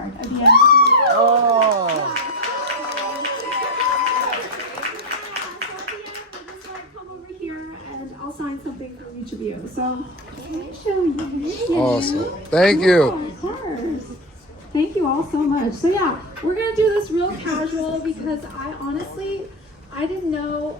card at the end. Oh. Come over here and I'll sign something for each of you. So let me show you. Awesome. Thank you. Of course. Thank you all so much. So yeah, we're gonna do this real casual because I didn't know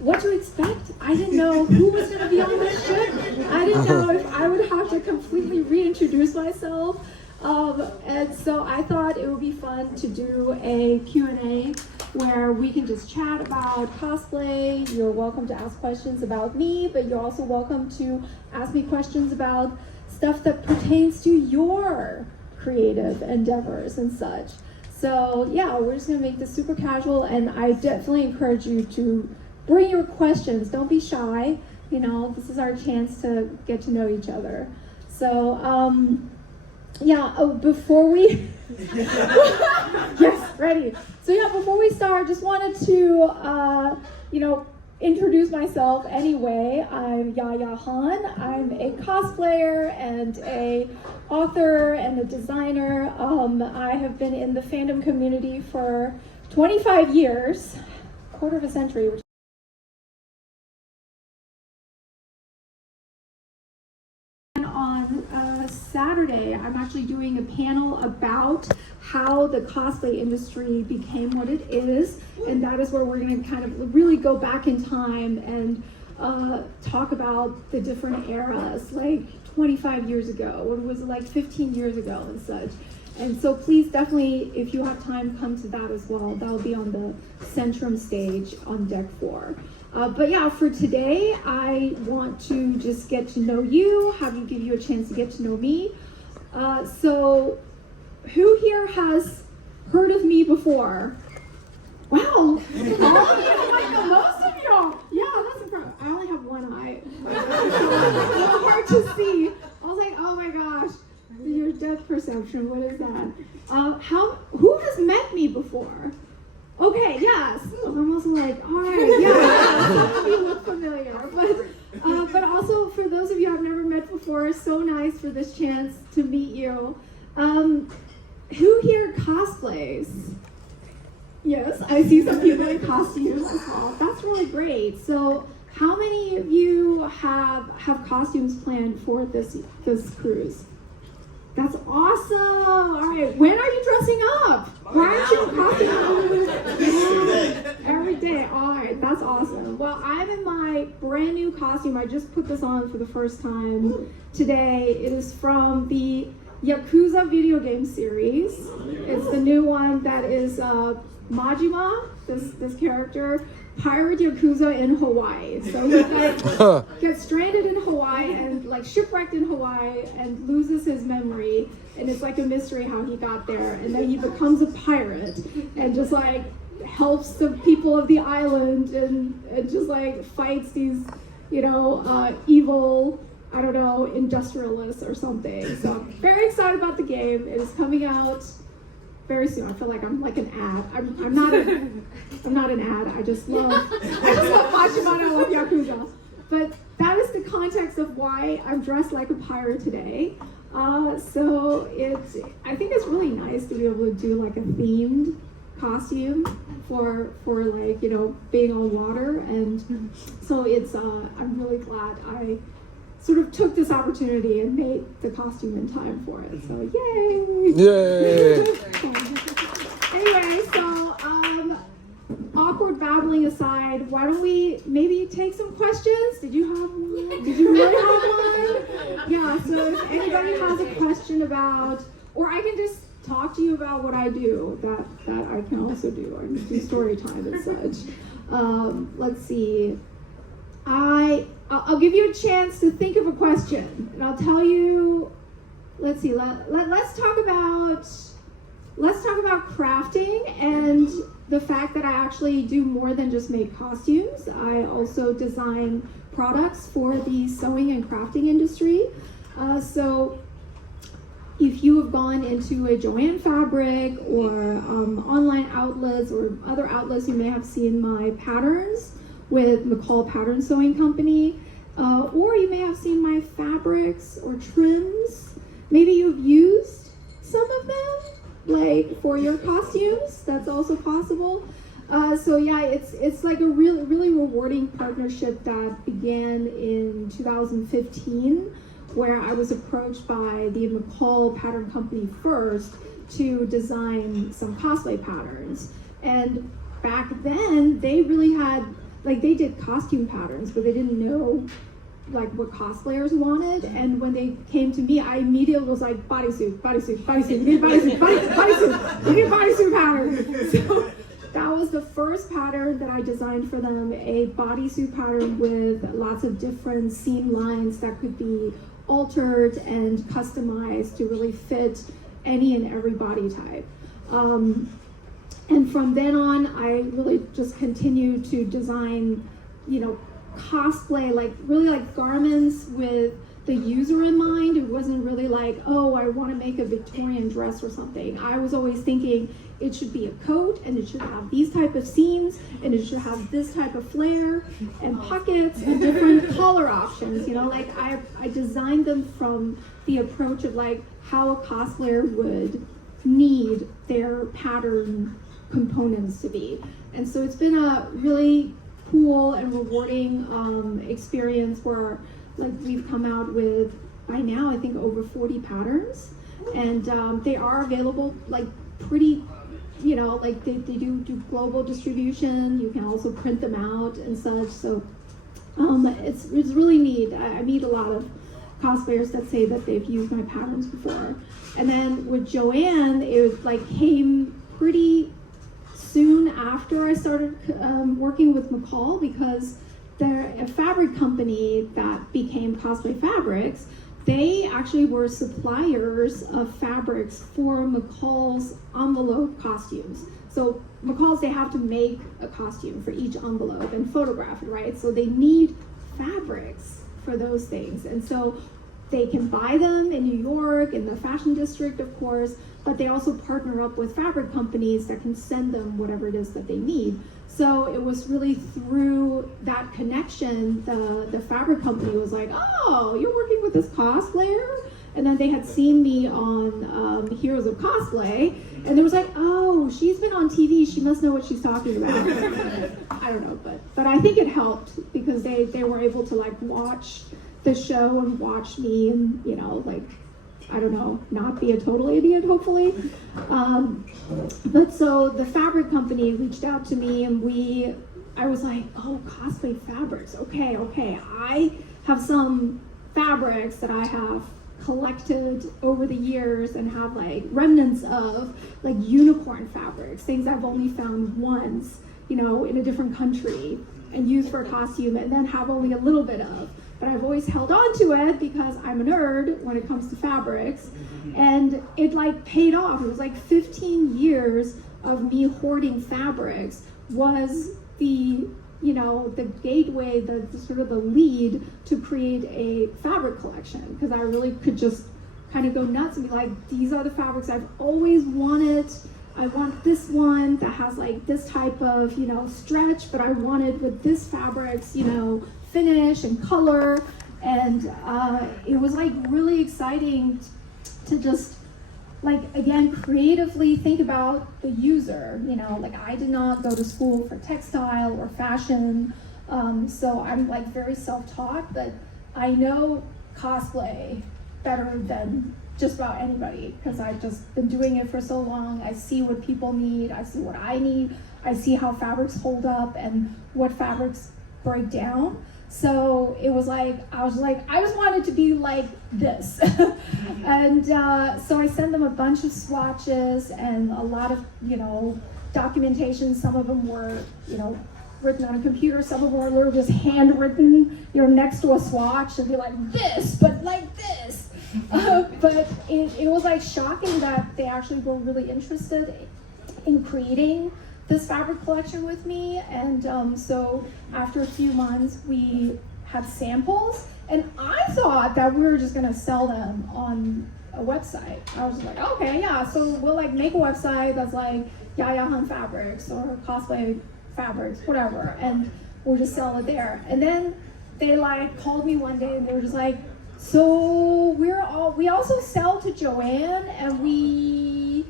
what to expect. I didn't know who was gonna be on this ship. I didn't know if I would have to completely reintroduce myself. And so I thought it would be fun to do a Q&A where we can just chat about cosplay. You're welcome to ask questions about me, but you're also welcome to ask me questions about stuff that pertains to your creative endeavors and such. So yeah, we're just gonna make this super casual, and I definitely encourage you to bring your questions. Don't be shy. You know, this is our chance to get to know each other. So before we yes, ready. So yeah, before we start, just wanted to introduce myself anyway. I'm Yaya Han. I'm a cosplayer and a author and a designer. I have been in the fandom community for 25 years, a quarter of a century, which Saturday, I'm actually doing a panel about how the cosplay industry became what it is, and that is where we're going to kind of really go back in time and talk about the different eras, like 25 years ago, what was it, like 15 years ago and such. And so please definitely, if you have time, come to that as well. That'll be on the Centrum stage on deck 4. But yeah, for today, I want to just get to know you, give you a chance to get to know me. So who here has heard of me before? Wow, most of y'all. Yeah, that's impressive. I only have one eye. It's hard to see. I was like, oh my gosh, your depth perception, what is that? Who has met me before? Okay, yes. I'm also like, all right, yeah. Some of you look familiar, but also for those of you I've never met before, it's so nice for this chance to meet you. Who here cosplays? Yes, I see some people in costumes as well. That's really great. So, how many of you have costumes planned for this cruise? That's awesome! All right, when are you dressing up? Why aren't you in costume? Every day. All right, that's awesome. Well, I'm in my brand new costume. I just put this on for the first time today. It is from the Yakuza video game series. It's the new one that is Majima, this character, pirate Yakuza in Hawaii. So he gets stranded in Hawaii and like shipwrecked in Hawaii and loses his memory, and it's like a mystery how he got there, and then he becomes a pirate and just like helps the people of the island and just like fights these evil, I don't know, industrialists or something. So I'm very excited about the game. It is coming out very soon. I feel like I'm like an ad. I'm not an ad. I just love Majima and I love Yakuza. But that is the context of why I'm dressed like a pirate today. So I think it's really nice to be able to do like a themed costume for like, being on water. And so I'm really glad I sort of took this opportunity and made the costume in time for it. So yay! Yay! Anyway, so awkward babbling aside, why don't we maybe take some questions? Did you really have one? Yeah, so if anybody has a question about, or I can just talk to you about what I do, that I can also do. I can do story time and such. Let's see. I'll give you a chance to think of a question, and I'll tell you. Let's see. Let's talk about crafting and the fact that I actually do more than just make costumes. I also design products for the sewing and crafting industry. So if you have gone into a Joann Fabric or online outlets or other outlets, you may have seen my patterns with McCall Pattern Sewing Company, or you may have seen my fabrics or trims. Maybe you've used like for your costumes. That's also possible. So yeah, it's like a really rewarding partnership that began in 2015, where I was approached by the McCall pattern company first to design some cosplay patterns. And back then, they really had, like, they did costume patterns, but they didn't know like what cosplayers wanted. And when they came to me, I immediately was like, bodysuit, we need bodysuit, we need bodysuit pattern. So that was the first pattern that I designed for them, a bodysuit pattern with lots of different seam lines that could be altered and customized to really fit any and every body type. And from then on, I really just continued to design, cosplay, like really like garments with the user in mind. It wasn't really like, oh, I want to make a Victorian dress or something. I was always thinking it should be a coat, and it should have these type of seams, and it should have this type of flare and pockets and different color options. Like I designed them from the approach of like how a cosplayer would need their pattern components to be. And so it's been a really cool and rewarding experience where like we've come out with, by now I think, over 40 patterns, and they are available like pretty, like they do global distribution. You can also print them out and such. So it's really neat. I meet a lot of cosplayers that say that they've used my patterns before. And then with Joanne, it like came pretty soon after I started working with McCall, because they're a fabric company that became Cosplay Fabrics. They actually were suppliers of fabrics for McCall's envelope costumes. So McCall's, they have to make a costume for each envelope and photograph it, right? So they need fabrics for those things. And so they can buy them in New York, in the fashion district, of course, but they also partner up with fabric companies that can send them whatever it is that they need. So it was really through that connection, the fabric company was like, oh, you're working with this cosplayer? And then they had seen me on Heroes of Cosplay, and it was like, oh, she's been on TV, she must know what she's talking about. I don't know, but I think it helped, because they were able to like watch the show and watch me, and like, I don't know, not be a total idiot, hopefully. But so the fabric company reached out to me, and I was like, oh, cosplay fabrics, okay. I have some fabrics that I have collected over the years and have like remnants of, like unicorn fabrics, things I've only found once, in a different country and used for a costume, and then have only a little bit of. But I've always held on to it because I'm a nerd when it comes to fabrics, and it like paid off. It was like 15 years of me hoarding fabrics was the gateway, the sort of the lead to create a fabric collection, because I really could just kind of go nuts and be like, these are the fabrics I've always wanted. I want this one that has like this type of, stretch, but I wanted with this fabrics, finish and color. And it was like really exciting to just like, again, creatively think about the user. Like I did not go to school for textile or fashion, so I'm like very self-taught, but I know cosplay better than just about anybody, because I've just been doing it for so long. I see what people need, I see what I need, I see how fabrics hold up and what fabrics break down. So it was like, I just wanted to be like this. And so I sent them a bunch of swatches and a lot of, documentation. Some of them were, written on a computer. Some of them were literally just handwritten, next to a swatch, and be like this, but like this. But it was like shocking that they actually were really interested in creating this fabric collection with me. And so after a few months, we had samples, and I thought that we were just gonna sell them on a website. I was like, okay, yeah, so we'll like make a website that's like Yaya Han Fabrics or Cosplay Fabrics, whatever, and we'll just sell it there. And then they like called me one day and they were just like, so we also sell to Joanne, and we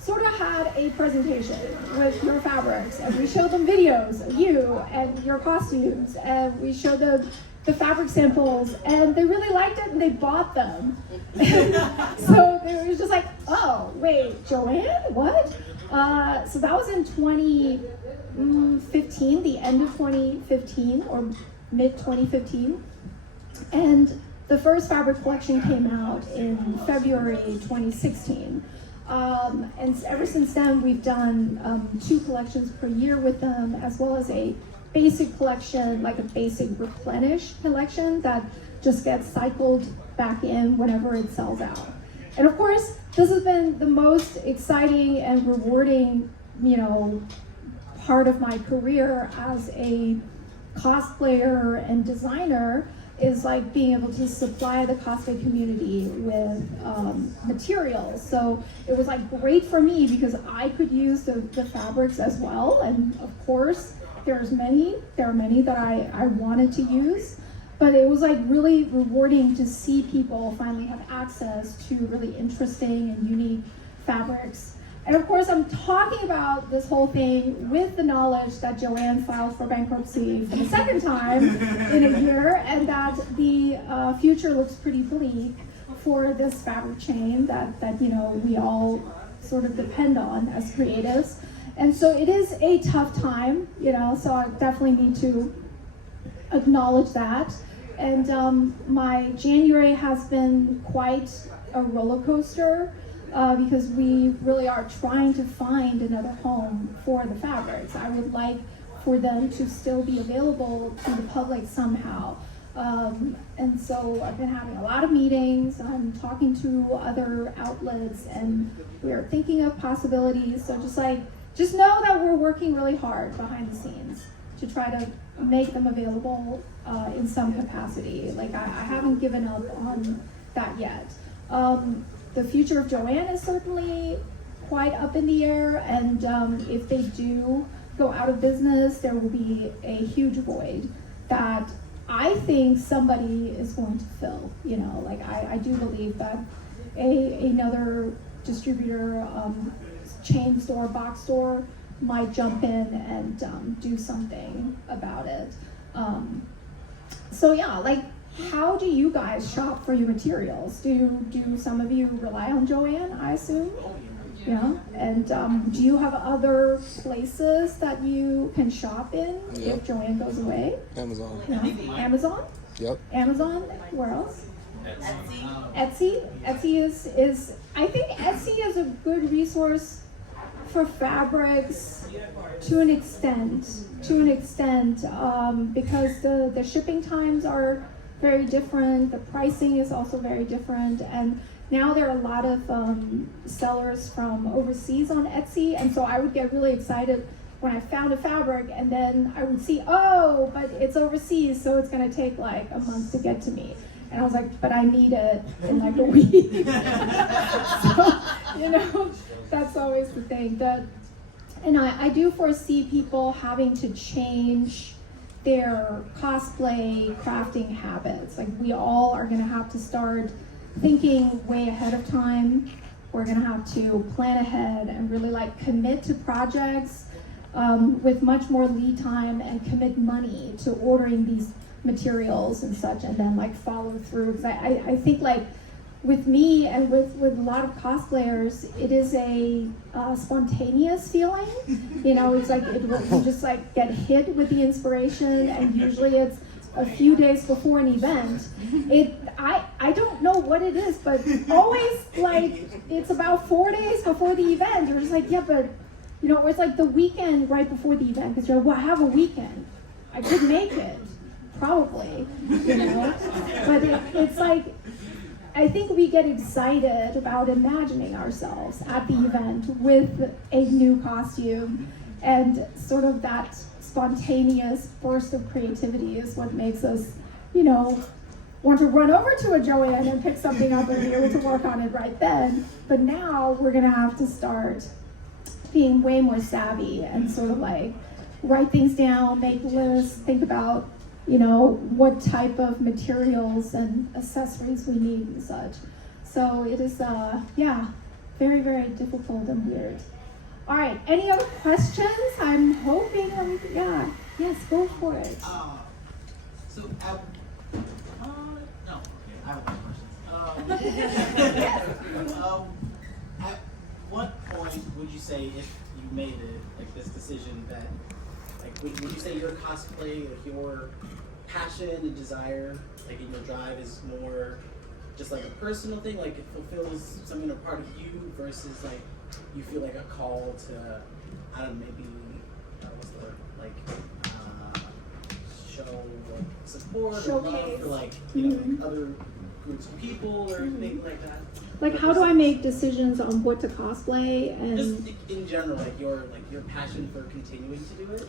sort of had a presentation with your fabrics, and we showed them videos of you and your costumes, and we showed them the fabric samples, and they really liked it and they bought them. So they were just like, oh, wait, Joanne, what? So that was in 2015, the end of 2015 or mid 2015. And the first fabric collection came out in February 2016. And ever since then, we've done 2 collections per year with them, as well as a basic collection, like a basic replenish collection that just gets cycled back in whenever it sells out. And of course, this has been the most exciting and rewarding, part of my career as a cosplayer and designer, is like being able to supply the cosplay community with materials. So it was like great for me because I could use the fabrics as well. And of course, there are many that I wanted to use, but it was like really rewarding to see people finally have access to really interesting and unique fabrics. And of course, I'm talking about this whole thing with the knowledge that Joanne filed for bankruptcy for the second time in a year, and that the future looks pretty bleak for this fabric chain that we all sort of depend on as creatives. And so it is a tough time, so I definitely need to acknowledge that. And my January has been quite a roller coaster. Because we really are trying to find another home for the fabrics. I would like for them to still be available to the public somehow. And so I've been having a lot of meetings. I'm talking to other outlets, and we're thinking of possibilities. So just know that we're working really hard behind the scenes to try to make them available in some capacity. Like I haven't given up on that yet. The future of Joanne is certainly quite up in the air, and if they do go out of business, there will be a huge void that I think somebody is going to fill. I do believe that another distributor, chain store, box store might jump in and do something about it. So yeah, how do you guys shop for your materials? Do some of you rely on Joanne, I assume? Yeah. And do you have other places that you can shop in if Joanne goes away? Amazon. Yeah. Amazon? Yep. Amazon? Where else? Etsy. Etsy is I think Etsy is a good resource for fabrics to an extent, because the shipping times are very different. The pricing is also very different, and now there are a lot of sellers from overseas on Etsy, and so I would get really excited when I found a fabric, and then I would see, oh, but it's overseas, so it's gonna take like a month to get to me. And I was like, but I need it in like a week. So, that's always the thing. And I do foresee people having to change their cosplay crafting habits. Like we all are gonna have to start thinking way ahead of time. We're gonna have to plan ahead and really commit to projects with much more lead time, and commit money to ordering these materials and such, and then follow through. Because I think with me and with a lot of cosplayers, it is a spontaneous feling. It's you just get hit with the inspiration, and usually it's a few days before an event. I don't know what it is, but always it's about 4 days before the event. You're just yeah, but or it's the weekend right before the event, because you're well, I have a weekend. I could make it, probably, But it's I think we get excited about imagining ourselves at the event with a new costume, and sort of that spontaneous burst of creativity is what makes us, want to run over to a Joanne and pick something up and be able to work on it right then. But now we're gonna have to start being way more savvy and sort of write things down, make lists, think about what type of materials and accessories we need and such. So it is, very, very difficult and weird. All right, any other questions? I'm hoping, yeah, yes, go for it. So, no, okay, I have one question. At what point would you say, if you made it, like this decision that, like, would you say your cosplay, like your passion and desire, like in your drive, is more just like a personal thing, like it fulfills something, a part of you, versus like you feel like a call to, I don't know, maybe what's the word, like show like support or love for like you know other groups of people or anything like that. Like, how do I make decisions on what to cosplay and just in general, like your passion for continuing to do it?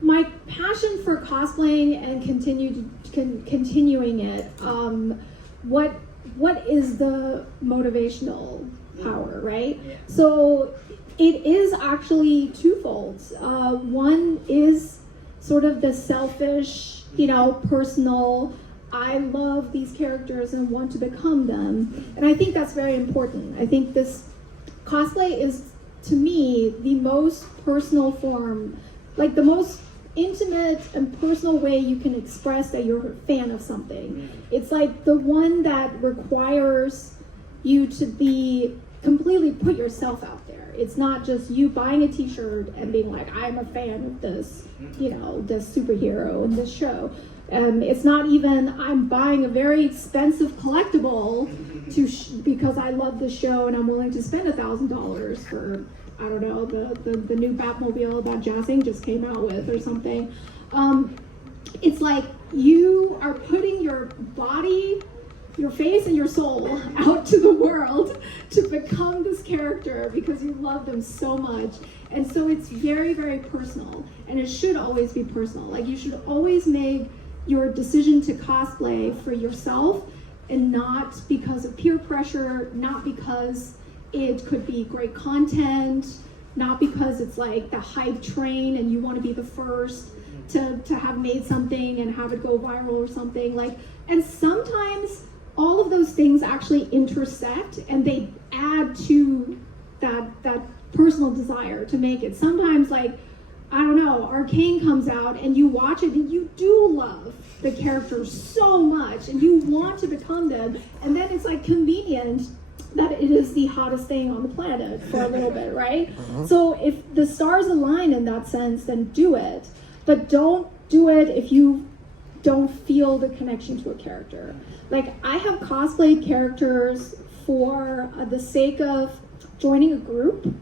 My passion for cosplaying and continuing it. What is the motivational power, right? Yeah. So it is actually twofold. One is sort of the selfish, personal, I love these characters and want to become them. And I think that's very important. I think this cosplay is, to me, the most personal form, like the most intimate and personal way you can express that you're a fan of something. It's like the one that requires you to be completely put yourself out there. It's not just you buying a t-shirt and being like, I'm a fan of this, this superhero in this show. It's not even, I'm buying a very expensive collectible because I love the show and I'm willing to spend $1,000 for, I don't know, the new Batmobile that Jazzing just came out with or something. It's like you are putting your body, your face and your soul out to the world to become this character because you love them so much. And so it's very, very personal, and it should always be personal. Like, you should always make your decision to cosplay for yourself and not because of peer pressure, not because it could be great content, not because it's like the hype train and you want to be the first to have made something and have it go viral or something. Like, and sometimes all of those things actually intersect and they add to that personal desire to make it. Sometimes, like, I don't know, Arcane comes out and you watch it and you do love the characters so much and you want to become them, and then it's like convenient that it is the hottest thing on the planet for a little bit, right? So if the stars align in that sense, then do it. But don't do it if you don't feel the connection to a character. Like, I have cosplayed characters for the sake of joining a group,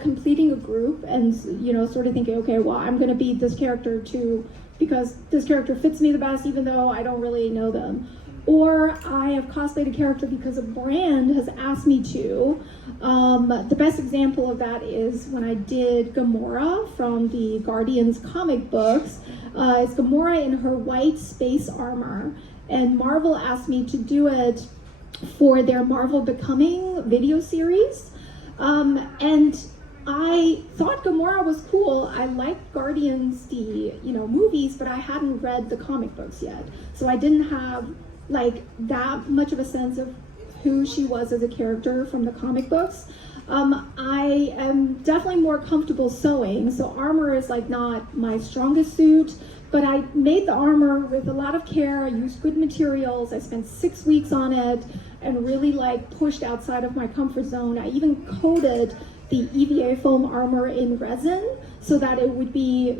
completing a group and, sort of thinking, okay, well, I'm going to be this character too because this character fits me the best even though I don't really know them. Or I have cosplayed a character because a brand has asked me to. The best example of that is when I did Gamora from the Guardians comic books. It's Gamora in her white space armor, and Marvel asked me to do it for their Marvel Becoming video series. And I thought Gamora was cool. I liked Guardians, the movies, but I hadn't read the comic books yet. So I didn't have like that much of a sense of who she was as a character from the comic books. I am definitely more comfortable sewing, so armor is like not my strongest suit, but I made the armor with a lot of care. I used good materials. I spent 6 weeks on it and really like pushed outside of my comfort zone. I even coated the EVA foam armor in resin so that it would be,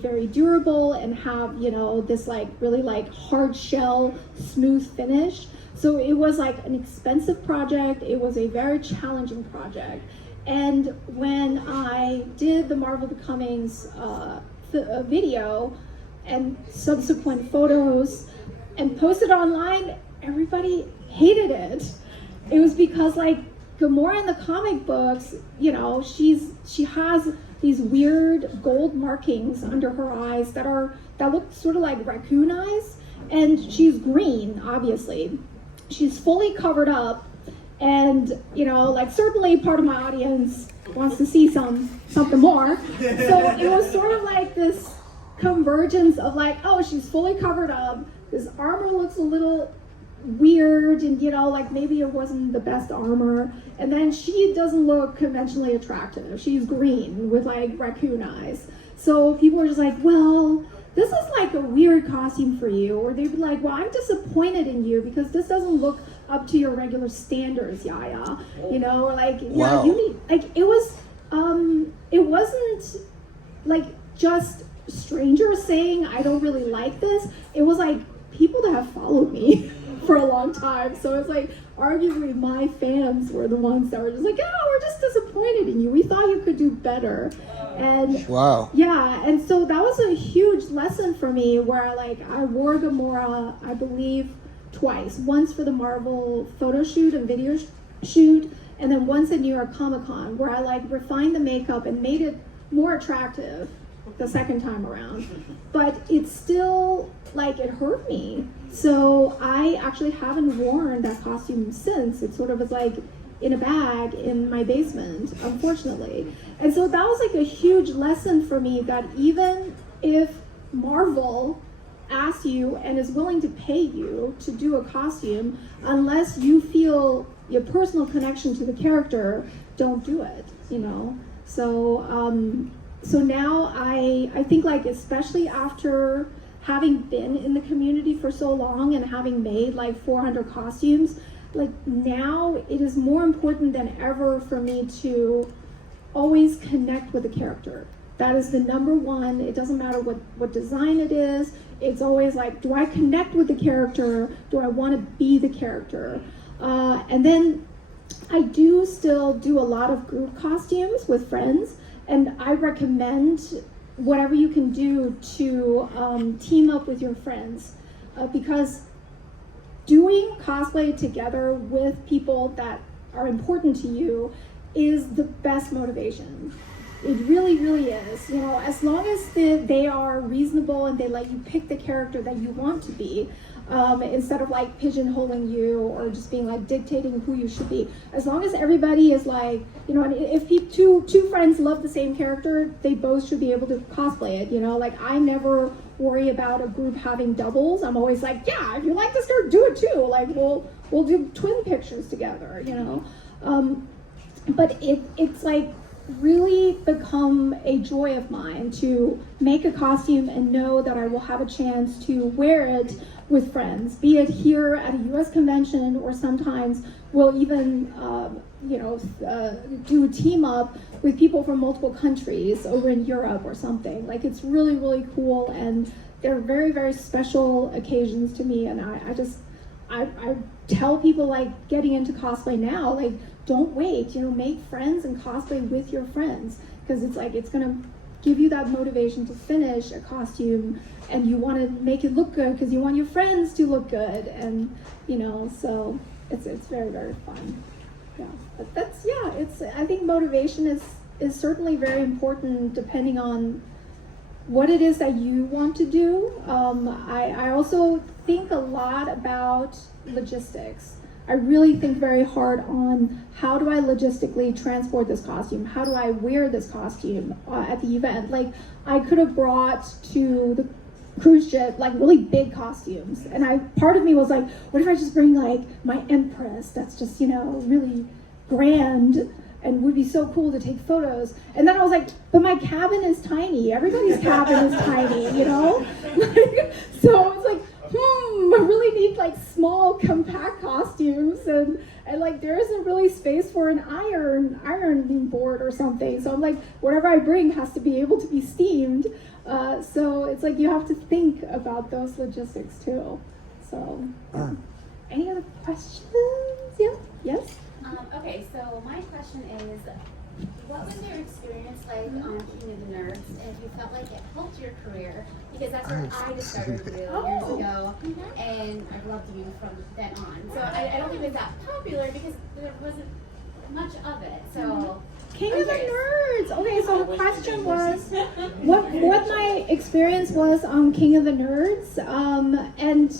very durable and have, this like really like hard shell, smooth finish. So it was like an expensive project. It was a very challenging project. And when I did the Marvel Becomings video and subsequent photos and posted online, everybody hated it. It was because like Gamora in the comic books, she has these weird gold markings under her eyes that look sort of like raccoon eyes, and she's green, obviously. She's fully covered up, and certainly part of my audience wants to see something more. So it was sort of like this convergence of like, oh, she's fully covered up. This armor looks a little weird, and like maybe it wasn't the best armor. And then she doesn't look conventionally attractive. She's green with like raccoon eyes. So people are just like, well, this is like a weird costume for you. Or they'd be like, well, I'm disappointed in you because this doesn't look up to your regular standards, Yaya. Or like, yeah, Wow. you need, like, it wasn't like just strangers saying, I don't really like this. It was like people that have followed me for a long time. So it's like, arguably my fans were the ones that were just like, oh, we're just disappointed in you. We thought you could do better. And Wow. yeah, and so that was a huge lesson for me where like I wore Gamora, I believe, twice. Once for the Marvel photo shoot and video shoot, and then once at New York Comic Con where I like refined the makeup and made it more attractive the second time around. But it's still like it hurt me. So I actually haven't worn that costume since. It sort of is like in a bag in my basement, unfortunately. And so that was like a huge lesson for me that even if Marvel asks you and is willing to pay you to do a costume, unless you feel your personal connection to the character, don't do it, So now I think like, especially after having been in the community for so long and having made like 400 costumes, like now it is more important than ever for me to always connect with the character. That is the number one. It doesn't matter what design it is. It's always like, do I connect with the character? Do I want to be the character? And then I do still do a lot of group costumes with friends, and I recommend whatever you can do to team up with your friends, because doing cosplay together with people that are important to you is the best motivation. It really, really is. As long as they are reasonable and they let you pick the character that you want to be, instead of like pigeonholing you or just being like dictating who you should be. As long as everybody is like, if two friends love the same character, they both should be able to cosplay it. Like I never worry about a group having doubles. I'm always like, yeah, if you like this girl, do it too. Like we'll do twin pictures together. But it's like really become a joy of mine to make a costume and know that I will have a chance to wear it with friends, be it here at a US convention, or sometimes we'll even do a team up with people from multiple countries over in Europe or something. Like it's really, really cool, and they're very, very special occasions to me. And I tell people like getting into cosplay now, like don't wait, make friends and cosplay with your friends, because it's like it's gonna give you that motivation to finish a costume, and you want to make it look good because you want your friends to look good, and so it's very, very fun. Yeah, but I think motivation is certainly very important depending on what it is that you want to do. I also think a lot about logistics. I really think very hard on how do I logistically transport this costume? How do I wear this costume at the event? Like I could have brought to the cruise ship like really big costumes, and part of me was like, what if I just bring like my Empress that's just really grand and would be so cool to take photos. And then I was like, but my cabin is tiny. Everybody's cabin is tiny, So I was like, I really need like small, compact costumes, and like there isn't really space for an ironing board or something. So I'm like, whatever I bring has to be able to be steamed. So it's like you have to think about those logistics too. So, any other questions? Yeah. Yes. Okay, so my question is, what was your experience like on King of the Nerds, and if you felt like it helped your career? Because that's where I discovered you years ago, and I've loved you from then on. So I don't think it was that popular because there wasn't much of it. So King of the Nerds. Okay, so the question was what my experience was on King of the Nerds, and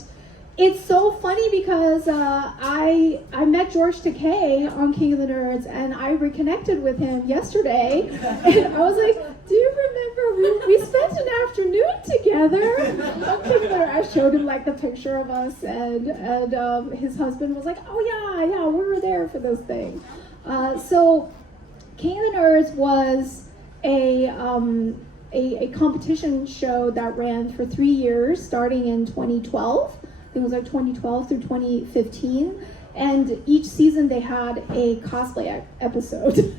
it's so funny because I met George Takei on King of the Nerds, and I reconnected with him yesterday, and I was like, do you remember we spent an afternoon together on King of the Nerds? I showed him like the picture of us, and his husband was like, oh yeah, we were there for this thing. So King of the Nerds was a competition show that ran for 3 years, starting in 2012. It was like 2012 through 2015, and each season they had a cosplay episode,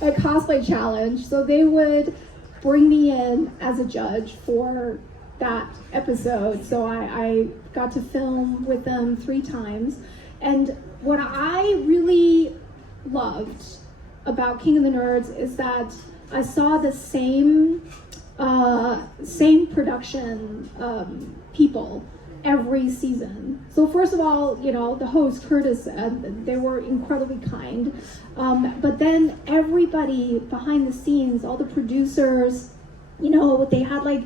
a cosplay challenge. So they would bring me in as a judge for that episode. So I got to film with them 3 times. And what I really loved about King of the Nerds is that I saw the same production people every season. So first of all, you know, the host Curtis, they were incredibly kind, but then everybody behind the scenes, all the producers, you know, they had like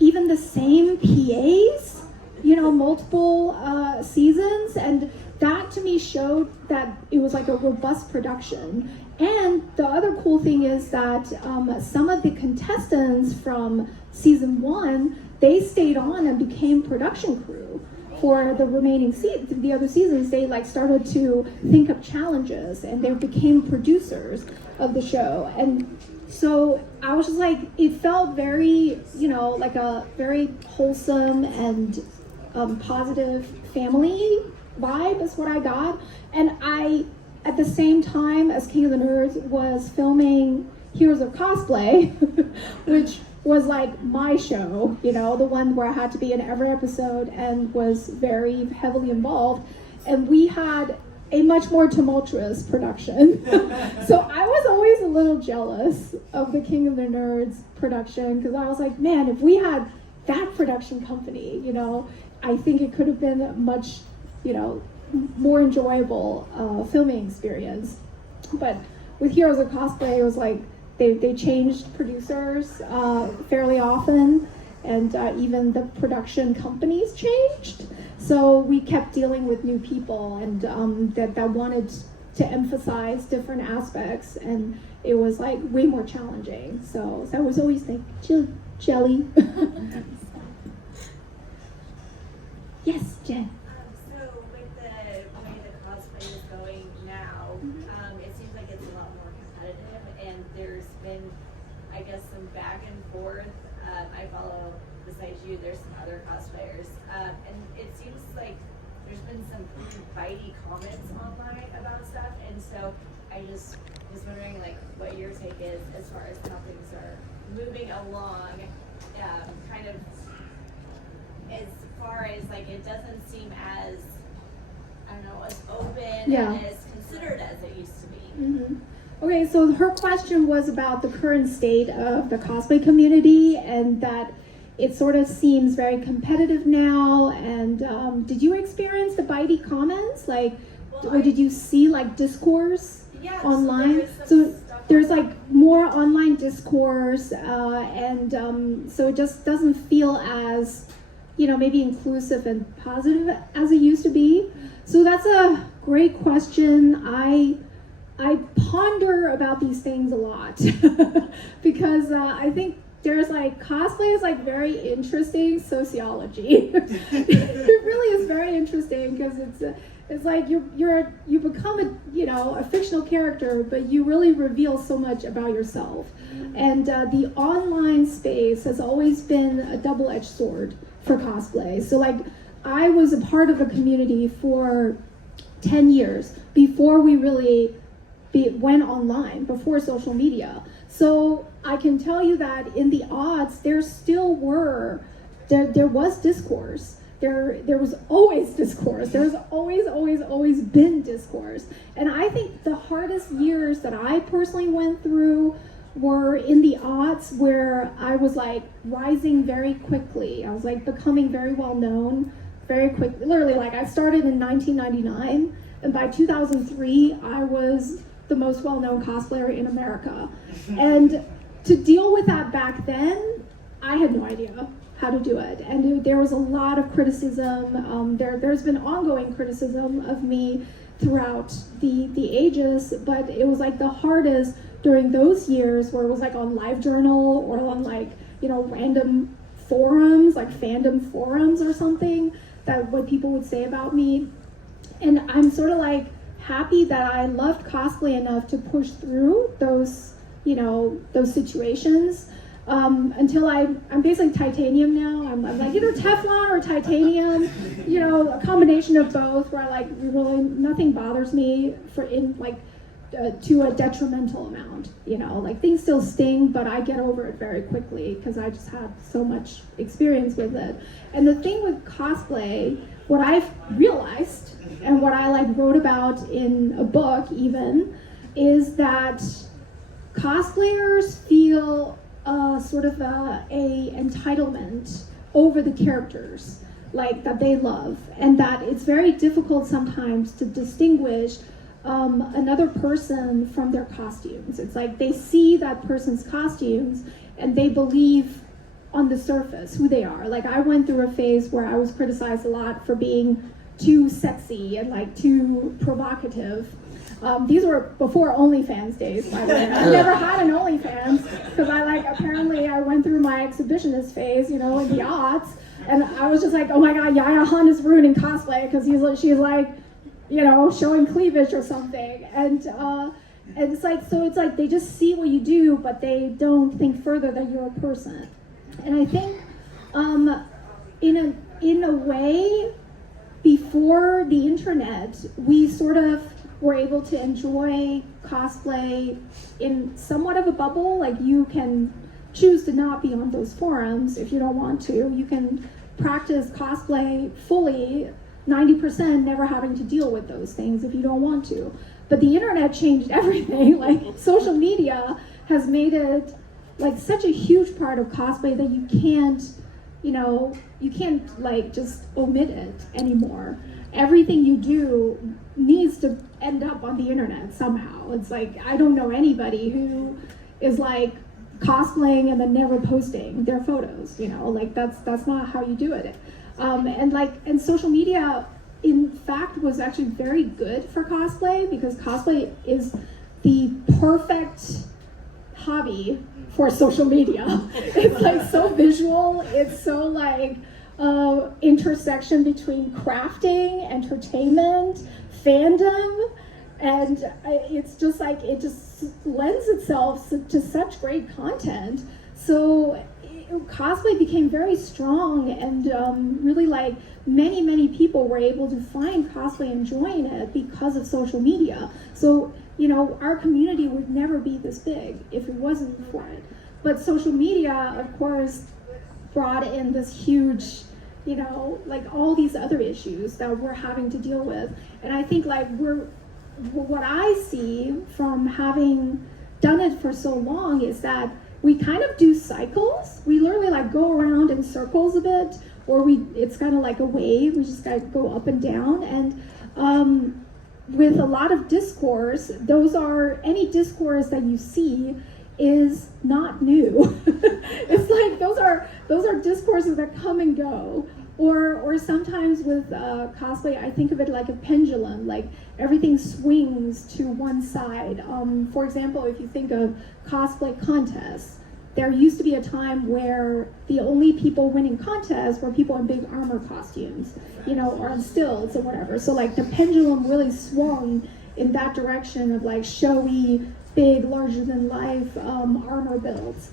even the same PAs, you know, multiple seasons, and that to me showed that it was like a robust production. And the other cool thing is that some of the contestants from season 1, they stayed on and became production crew for the remaining the other seasons. They like started to think of challenges, and they became producers of the show. And so I was just like, it felt very, you know, like a very wholesome and positive family vibe is what I got. And I, at the same time as King of the Nerds, was filming Heroes of Cosplay, which was like my show, you know, the one where I had to be in every episode and was very heavily involved. And we had a much more tumultuous production. So I was always a little jealous of the King of the Nerds production, because I was like, man, if we had that production company, you know, I think it could have been a much, you know, more enjoyable filming experience. But with Heroes of Cosplay, it was like they changed producers fairly often, and even the production companies changed. So we kept dealing with new people, and that wanted to emphasize different aspects, and it was like way more challenging. So I was always like, jelly. Yes, Jen. So with the way the cosplay is going now, it seems like it's a lot more competitive, and there's been, I guess, some back and forth. I follow, besides you, there's some other cosplayers, and it seems like there's been some pretty bitey comments online about stuff, and so I just was wondering like what your take is as far as how things are moving along, kind of as far as like it doesn't seem as, I don't know, as open and as considered as it used to be. Mm-hmm. Okay, so her question was about the current state of the cosplay community, and that it sort of seems very competitive now. And did you experience the bitey comments? Like, or did you see like discourse online? So there's like more online discourse, and so it just doesn't feel as, you know, maybe inclusive and positive as it used to be. So that's a great question. I ponder about these things a lot because I think there's like, cosplay is like very interesting sociology. It really is very interesting, because it's like you become a fictional character, but you really reveal so much about yourself. And the online space has always been a double-edged sword for cosplay. So like, I was a part of a community for 10 years before we really went online, before social media. So I can tell you that in the odds, there was discourse. There was always discourse. There's always been discourse. And I think the hardest years that I personally went through were in the aughts, where I was like rising very quickly. I was like becoming very well known very quickly. Literally, like, I started in 1999, and by 2003, I was the most well-known cosplayer in America. And to deal with that back then, I had no idea how to do it. And there was a lot of criticism. There's been ongoing criticism of me throughout the ages, but it was like the hardest during those years where it was like on LiveJournal or on like, random forums, like fandom forums or something, that what people would say about me. And I'm sort of like happy that I loved cosplay enough to push through those, those situations. Until I'm basically titanium now. I'm like either Teflon or titanium, a combination of both, where really nothing bothers me to a detrimental amount. Like things still sting, but I get over it very quickly because I just have so much experience with it. And the thing with cosplay, what I've realized and what I wrote about in a book even, is that cosplayers feel sort of a entitlement over the characters that they love, and that it's very difficult sometimes to distinguish another person from their costumes. It's like they see that person's costumes and they believe on the surface who they are. Like I went through a phase where I was criticized a lot for being too sexy and too provocative. These were before OnlyFans days, by the way. I never had an OnlyFans because apparently I went through my exhibitionist phase, in the aughts, and I was just like, oh my God, Yaya Han is ruining cosplay because she's showing cleavage or something, and it's like they just see what you do, but they don't think further that you're a person. And I think, in a way, before the internet, we sort of were able to enjoy cosplay in somewhat of a bubble. Like you can choose to not be on those forums if you don't want to. You can practice cosplay fully, 90%, never having to deal with those things if you don't want to. But the internet changed everything. Social media has made it such a huge part of cosplay that you can't just omit it anymore. Everything you do needs to end up on the internet somehow. It's I don't know anybody who is cosplaying and then never posting their photos. That's not how you do it. And social media, in fact, was actually very good for cosplay, because cosplay is the perfect hobby for social media. It's so visual. It's so intersection between crafting, entertainment, fandom, and it's just it just lends itself to such great content. So cosplay became very strong, and really many people were able to find cosplay enjoying it because of social media. So our community would never be this big if it wasn't for it. But social media, of course, brought in this huge, all these other issues that we're having to deal with. And I think what I see from having done it for so long is that we kind of do cycles. We literally go around in circles a bit, or it's kind of like a wave. We just go up and down. And with a lot of discourse, any discourse that you see is not new. It's those are discourses that come and go. Or sometimes with cosplay, I think of it like a pendulum, everything swings to one side. For example, if you think of cosplay contests, there used to be a time where the only people winning contests were people in big armor costumes, or on stilts or whatever. So the pendulum really swung in that direction of showy, big, larger than life armor builds.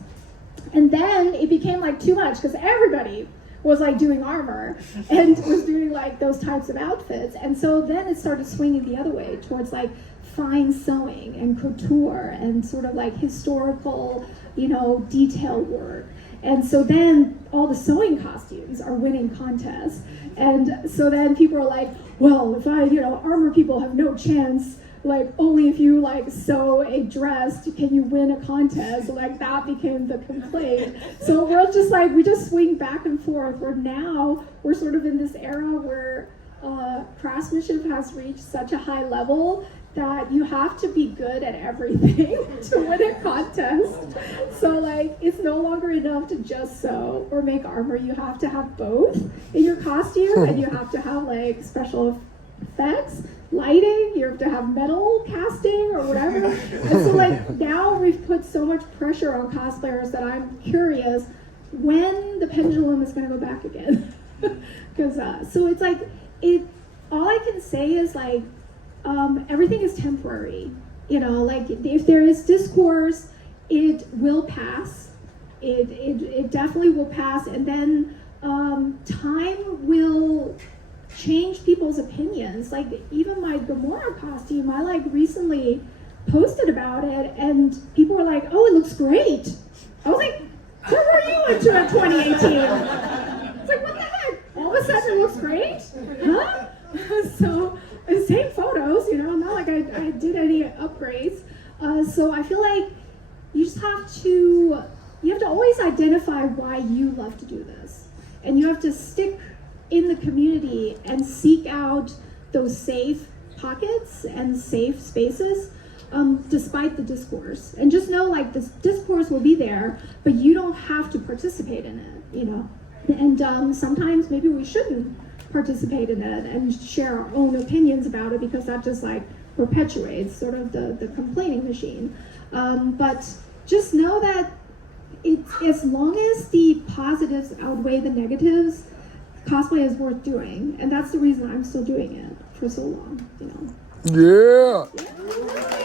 And then it became too much, because everybody was doing armor and was doing those types of outfits. And so then it started swinging the other way towards fine sewing and couture and sort of historical, detail work. And so then all the sewing costumes are winning contests. And so then people are well, if armor people have no chance, only if you sew a dress can you win a contest. That became the complaint. So we're just we just swing back and forth. We're sort of in this era where craftsmanship has reached such a high level that you have to be good at everything to win a contest. So like, it's no longer enough to just sew or make armor. You have to have both in your costume, and you have to have like special effects, lighting, you have to have metal casting or whatever. And so like, now we've put so much pressure on cosplayers that I'm curious when the pendulum is going to go back again. Because so it's like, all I can say is like, everything is temporary. You know, like if there is discourse, it will pass. It definitely will pass, and then time will change people's opinions. Like even my Gamora costume, I like recently posted about it, and people were like, "Oh, it looks great." I was like, "Where were you in 2018?" It's like, what the heck? All of a sudden, it looks great, huh? So, same photos, you know, not like I did any upgrades. So I feel like you just have to always identify why you love to do this. And you have to stick in the community and seek out those safe pockets and safe spaces, despite the discourse. And just know like this discourse will be there, but you don't have to participate in it, you know. And sometimes maybe we shouldn't participate in it and share our own opinions about it, because that just like perpetuates sort of the complaining machine. But just know that as long as the positives outweigh the negatives, cosplay is worth doing, and that's the reason I'm still doing it for so long, you know. Yeah.